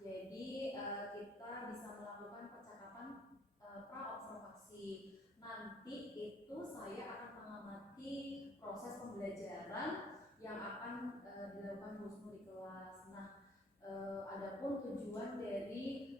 Jadi kita bisa melakukan percakapan pra-observasi. Nanti itu saya akan mengamati proses pembelajaran yang akan dilakukan Bu Husnul di kelas. Nah, adapun tujuan dari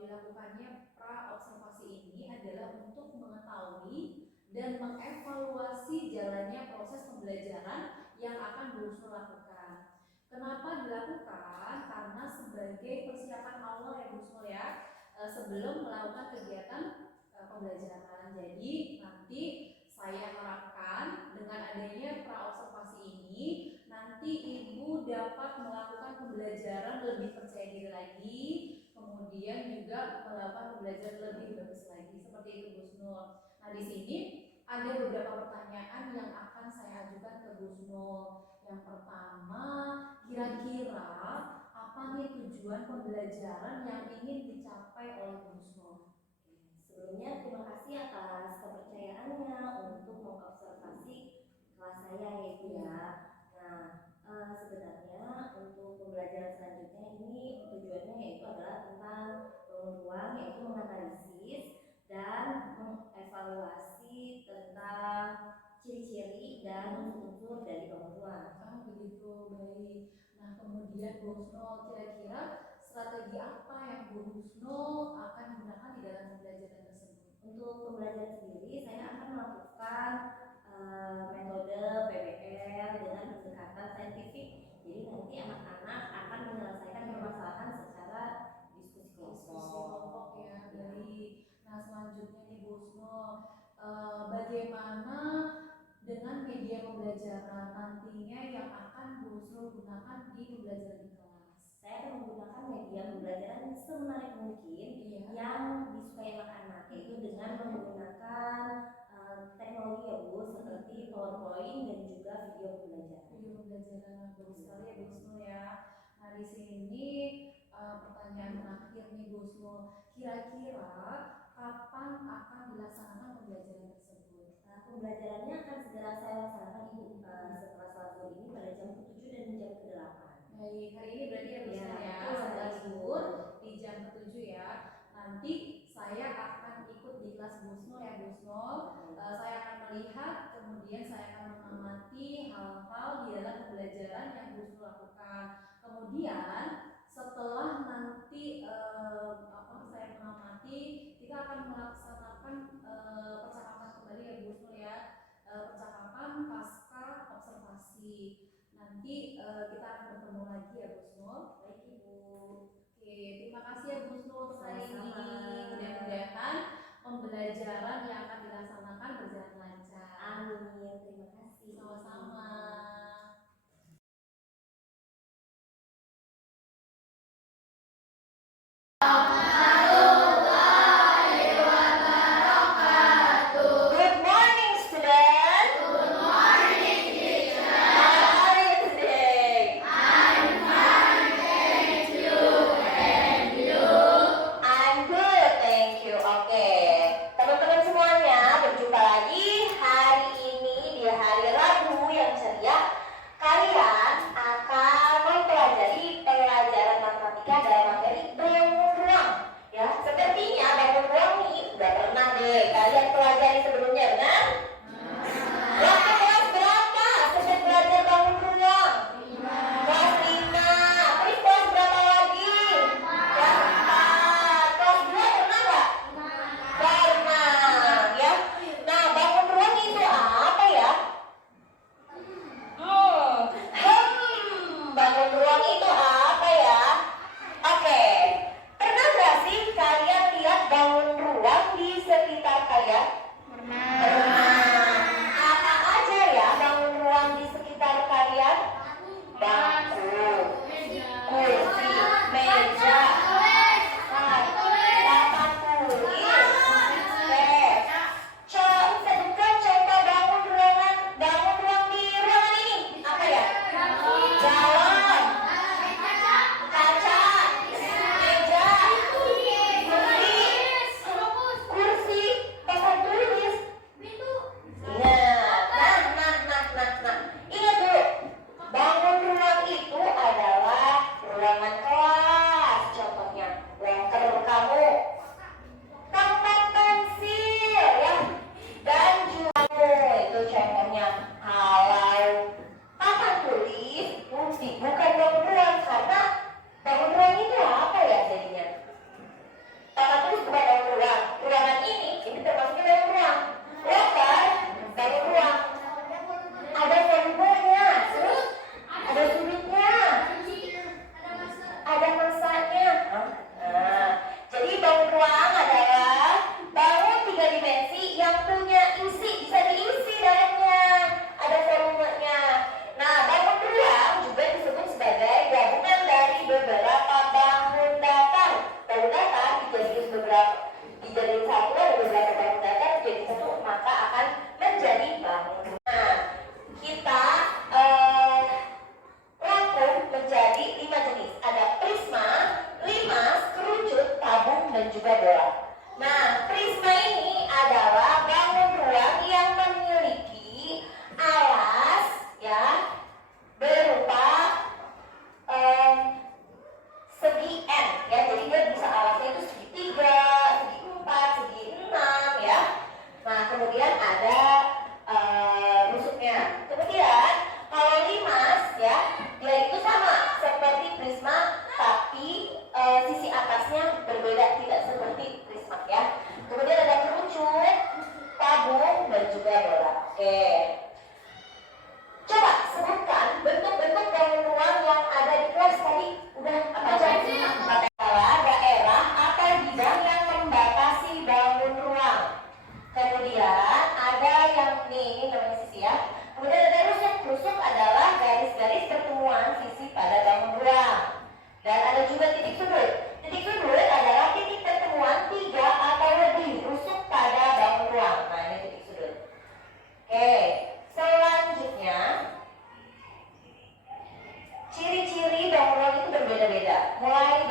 dilakukannya pra-observasi ini adalah untuk mengetahui dan mengevaluasi jalannya proses pembelajaran yang akan Bu Husnul lakukan. Kenapa dilakukan? Karena sebagai persiapan awal ya Bu Husnul ya, sebelum melakukan kegiatan pembelajaran. Jadi nanti saya harapkan dengan adanya pra-observasi ini, nanti Ibu dapat melakukan pembelajaran lebih percaya diri lagi, kemudian juga melakukan pembelajaran lebih bagus lagi, seperti itu Bu Husnul. Nah, di sini ada beberapa pertanyaan yang akan saya ajukan ke Bu Husnul. Yang pertama, kira-kira apa nih tujuan pembelajaran yang ingin dicapai oleh Bu Husnul? Sebelumnya terima kasih atas kepercayaannya untuk mengobservasi kelas saya ya Ibu ya. Nah, sebenarnya untuk pembelajaran selanjutnya ini tujuannya yaitu adalah tentang pengetahuan, yaitu menganalisis dan mengevaluasi tentang ciri-ciri dan unsur dari pengetahuan. Oh begitu, baik. Nah kemudian Bu Husnul, kira-kira strategi apa yang Bu Husnul akan gunakan di dalam pembelajaran tersebut? Untuk pembelajaran sendiri saya akan melakukan metode PBL dengan pendekatan saintifik. Jadi nanti anak-anak akan menyelesaikan permasalahan secara diskusi kelompok ya, baik. Nah selanjutnya nih Bu Husnul, bagaimana dengan media pembelajaran nantinya yang akan Bu Husnul gunakan di pembelajaran di kelas? Saya akan menggunakan media pembelajaran semenarik mungkin yang disukai anak-anak, yaitu dengan menggunakan teknologi ya Bu, seperti PowerPoint dan juga video pembelajaran. Video pembelajaran bagus sekali ya Bu Husnul ya. Nah di sini pertanyaan terakhir nih Bu Husnul, kira-kira kapan akan dilaksanakan pembelajaran tersebut? Nah, pembelajarannya akan segera saya laksanakan Ibu setelah sholat zuhur ini pada jam ke-7 dan jam ke-8. Baik, hari ini berarti ya Bu Husnul ya, setelah zuhur di jam ke-7 ya. Nanti saya akan ikut di kelas Bu Husnul ya Bu Husnul. Saya akan melihat, kemudian saya akan mengamati hal-hal di dalam pembelajaran yang Bu Husnul lakukan. Kemudian setelah nanti saya mengamati, kita akan melaksanakan percakapan kembali ya Bu Husnul ya, percakapan pasca observasi. Nanti kita akan bertemu lagi ya Bu Husnul. Baik Ibu. Oke, terima kasih ya Bu Husnul untuk hari ini. Mudah-mudahan pembelajaran yang akan dilaksanakan berjalan lancar. Amin, terima kasih. Sama-sama. Good morning, students. Good morning, teacher. How are you today? I'm fine, thank you. And you? I'm good, thank you. Oke, teman-teman semuanya, berjumpa lagi hari ini di hari Rabu yang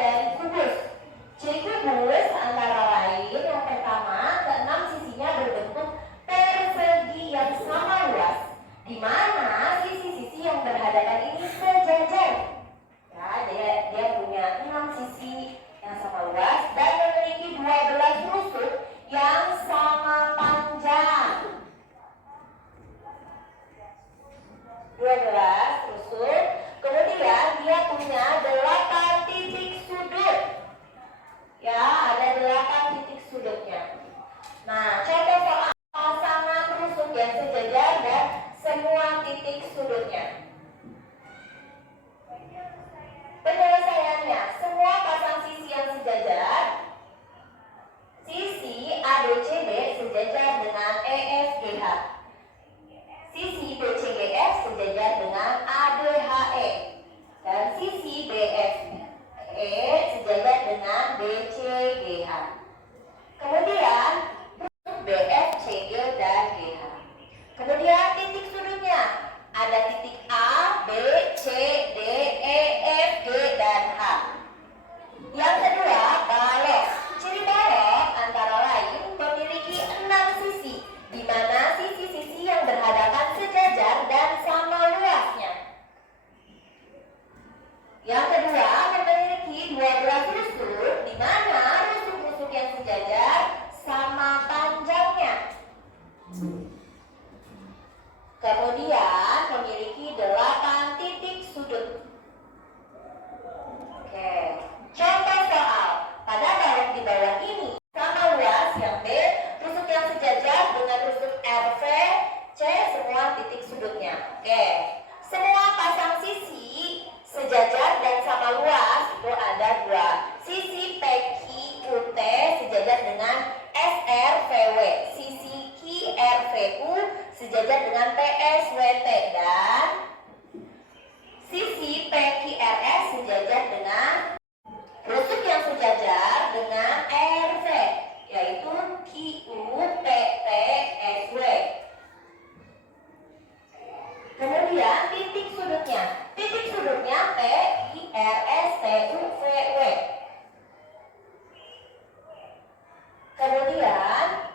dari kubus. Ciri kubus antara lain yang pertama, keenam sisinya berbentuk persegi yang sama luas, di mana sisi-sisi yang berhadapan ini sejajar. Ya, dia punya 6 sisi yang sama luas dan memiliki 12 rusuk yang sama panjang. 12 rusuk. Kemudian dia punya 8 titik sudut. Ya, ada 8 titik sudutnya. Nah, contoh soal pasangan rusuk yang sejajar dan semua titik sudutnya. Penyelesaiannya, semua pasang sisi yang sejajar, sisi ABCD sejajar dengan EFGH, sisi BCGF sejajar dengan ADHE, dan sisi BFE sejajar dengan BCGH. Kemudian BFCG dan GH. Kemudian titik sudutnya ada titik A, B, C, D, E, F, G, dan H. Yang kedua, balok. Ciri balok antara lain memiliki 6 sisi, di mana sisi-sisi yang berhadapan sejajar dan sama luasnya. Yang kedua, memiliki 12 rusuk, di mana rusuk-rusuk yang sejajar sama panjangnya. Kemudian memiliki 8 titik sudut. Oke, contoh soal. Pada balok di bawah ini sama luas yang B, rusuk yang sejajar dengan rusuk RV, C semua titik sudutnya. Oke, semua pasang sisi sejajar dan sama luas itu ada 2. Sisi PQT sejajar dengan SRVW, sisi QRVU sejajar dengan PSWT, dan sisi PQRS sejajar dengan rusuk yang sejajar dengan RV, yaitu QPTSW. Kemudian titik sudutnya P, I, R, S, T, U, V, W. Kemudian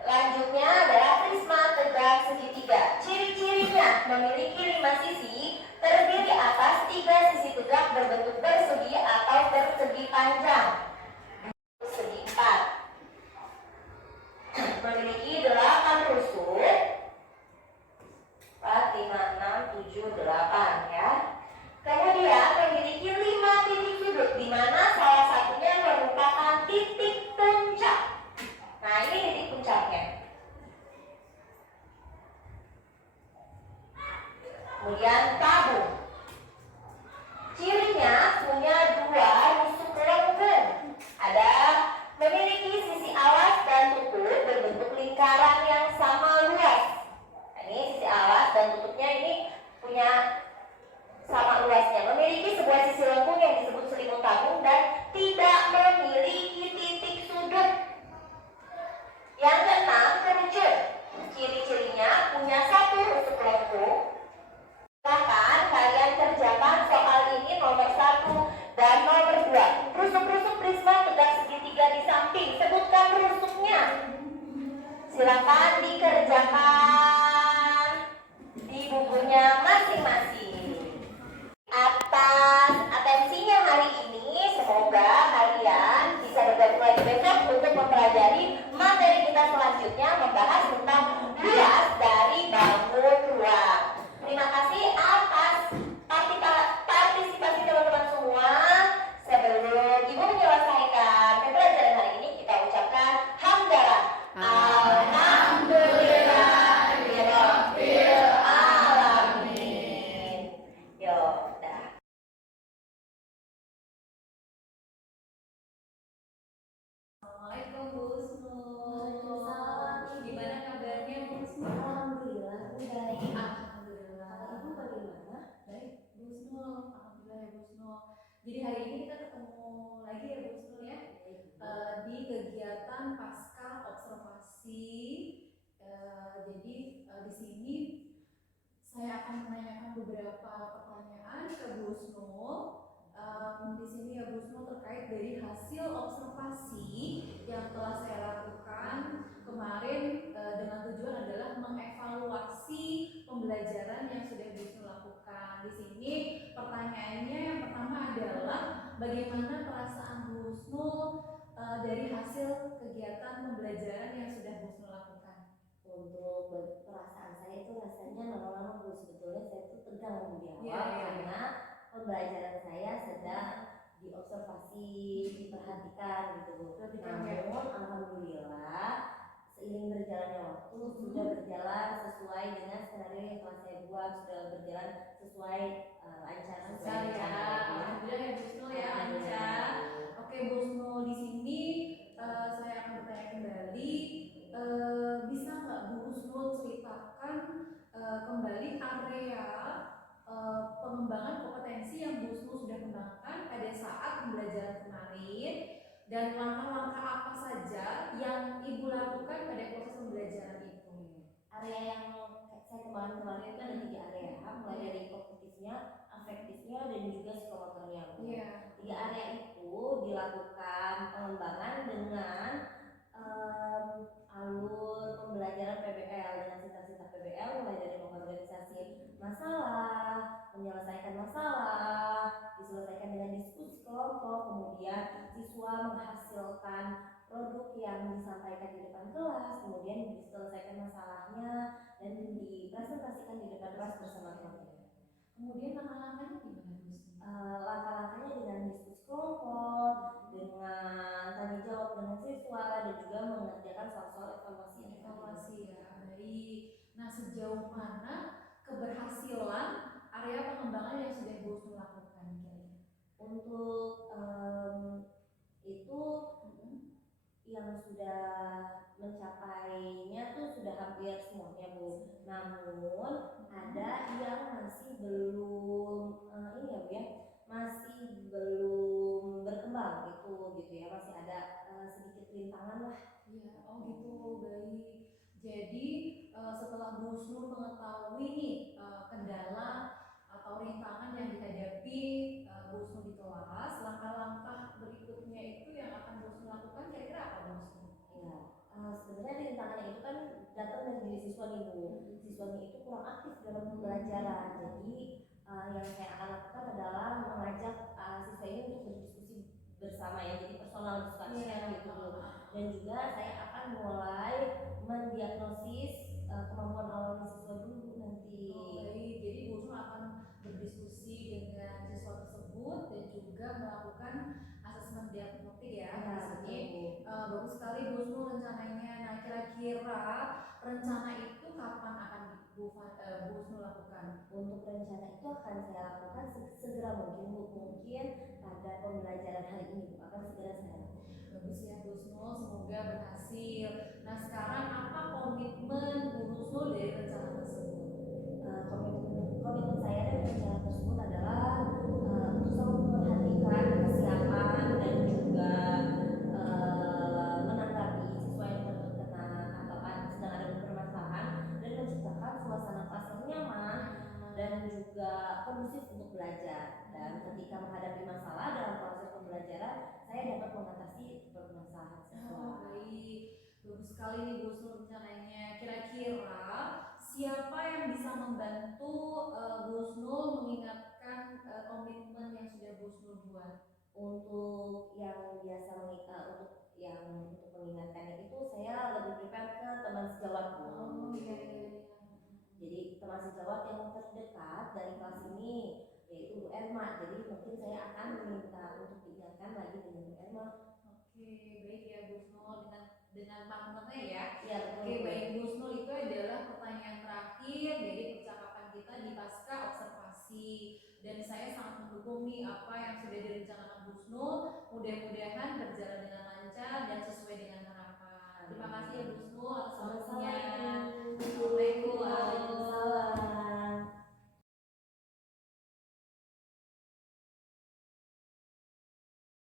lanjutnya adalah prisma tegak segitiga. Ciri-cirinya memiliki 5 sisi, terdiri atas 3 sisi tegak berbentuk persegi atau persegi panjang, segi 4. Memiliki 8 rusuk, 4, 5, 6, 7, 8 ya. Kemudian memiliki 5 titik sudut, di mana salah satunya merupakan titik puncak. Nah, ini titik puncaknya. Kemudian tabung. Cirinya punya 2 rusuk lengkung. Ada memiliki sisi alas dan tutup berbentuk lingkaran yang sama luas. Nah, ini sisi alas dan tutupnya ini punya sama luasnya. Memiliki sebuah sisi lengkung yang disebut selimut tabung dan tidak memiliki titik sudut. Yang keenam, kerucut. Ciri-cirinya punya 1 rusuk lengkung. Silakan kalian kerjakan soal ini nomor 1 dan nomor 2. Rusuk-rusuk prisma tegak segitiga di samping, sebutkan rusuknya. Silakan dikerjakan di bukunya masing-masing. Atas atensinya hari ini, semoga kalian bisa bergabung lagi besok untuk mempelajari materi kita selanjutnya, membahas tentang luas dari bangun ruang. Terima kasih atas partisipasi teman-teman semua. Sebelum Ibu menyelesaikan pembelajaran hari ini, kita ucapkan hamdalah. Alhamdulillah Rabbil alamin. Yuk, dah. Assalamualaikum Bu Husnu. Gimana kabarnya Bu Husnu? Alhamdulillah, baik. Alhamdulillah. Ibu bagaimana? Baik Bu Husnu. Alhamdulillah ya Bu Husnu. Jadi hari ini kita ketemu lagi ya Bu Husnu ya, di kegiatan pasca observasi. Jadi di sini saya akan menanyakan beberapa pertanyaan ke Bu Husnu. Di sini ya Bu Husnu terkait dari hasil observasi yang telah saya lakukan kemarin dengan tujuan adalah mengevaluasi pembelajaran yang sudah Bu Husnul lakukan. Di sini pertanyaannya yang pertama adalah bagaimana perasaan Bu Husnul dari hasil kegiatan pembelajaran yang sudah Bu Husnul lakukan? Untuk perasaan saya itu rasanya lama-lama Bu, sebetulnya saya itu tegang menjawab karena pembelajaran saya sedang diobservasi, diperhatikan gitu Bu. Namun alhamdulillah seiring berjalannya waktu sudah berjalan sesuai dengan skenario yang telah saya buat, sudah berjalan sesuai lancar sesuai rencana. Alhamdulillah ya Bu Husnul ya, lancar. Oke Bu Husnul, di sini saya akan bertanya kembali, bisa nggak Bu Husnul ceritakan kembali area pengembangan kompetensi yang Bu Husnul sudah kembangkan pada saat pembelajaran kemarin, dan langkah-langkah apa saja yang Ibu lakukan pada proses pembelajaran itu? Area yang saya kembangkan kemarin itu ada 3 area, mulai dari kognitifnya, afektifnya, dan juga psikomotornya. Tiga area itu dilakukan pengembangan dengan alur pembelajaran PBL dengan cita-cita PBL, mulai dari mengorganisasi masalah, menyelesaikan masalah, diselesaikan dengan diskusi kelompok, kemudian siswa menghasilkan produk yang disampaikan di depan kelas, kemudian diselesaikan masalahnya dan dipresentasikan di depan kelas bersama teman-teman. Kemudian langkah-langkahnya gimana Bu? Langkah-langkahnya dengan diskusi kelompok, dengan tanya jawab dengan siswa, dan juga mengerjakan soal-soal evaluasi ya. Baik. Nah, sejauh mana keberhasilan area pengembangan yang sudah Bu Husnul lakukan? Untuk itu yang sudah mencapainya tuh sudah hampir semuanya Bu. Namun ada yang masih belum ini ya Bu ya, masih belum berkembang gitu ya, masih ada sedikit rintangan lah. Iya, oh gitu, baik. Jadi setelah Bu Husnul mengetahui nih kendala atau rintangan yang dihadapi Bu Husnul di kelas, langkah-langkah berikutnya itu yang akan Bu Husnul lakukan kira-kira apa Bu Husnul? Ya, sebenarnya rintangan itu kan datang dari diri siswa nih Bu. Siswanya itu kurang aktif dalam pembelajaran. Jadi yang saya akan lakukan adalah mengajak siswa ini untuk berdiskusi bersama ya, jadi personal discussion gitu Bu. Dan juga saya akan mulai mendiagnosis kemampuan awal siswa dulu nanti. Baik, jadi Bu Husnul akan berdiskusi dengan siswa tersebut dan juga melakukan asesmen diagnostik ya. Bagus sekali Bu Husnul rencananya. Nah, kira-kira rencana itu kapan akan Bu Husnul lakukan? Untuk rencana itu akan saya lakukan segera mungkin Bu. Mungkin pada pembelajaran hari ini Bu, akan segera saya lakukan. Bagus ya Bu Husnul, semoga berhasil. Nah, sekarang apa komitmen Bu Husnul dari rencana tersebut? Komitmen saya dari rencana tersebut adalah untuk selalu memperhatikan kesiapan dan juga menanggapi siswa yang terkena atau sedang ada bermasalah, dan menciptakan suasana kelas yang nyaman dan juga kondusif untuk belajar. Dan ketika menghadapi masalah dalam proses pembelajaran, saya dapat mengatasi permasalahan siswa. Baik, bagus sekali nih Bu Husnul rencananya. Kira-kira siapa yang bisa membantu Bu Husnul mengingatkan komitmen yang sudah Bu Husnul buat? Untuk yang biasa untuk mengingatkannya itu saya lebih prepare ke teman sejawat Bu. Jadi teman sejawat yang terdekat dari kelas ini yaitu Bu Erma. Jadi mungkin saya akan meminta untuk diingatkan lagi dengan Bu Erma. Oke, baik ya Bu Husnul, dengan partnernya ya. Ya, Oke, baik Bu Husnul, itu adalah pertanyaan terakhir dari percakapan kita di pasca observasi. Dan saya sangat mendukung nih apa yang sudah direncanakan Bu Husnul. Mudah-mudahan berjalan dengan lancar dan sesuai dengan harapan. Terima kasih ya Bu Husnul atas waktunya.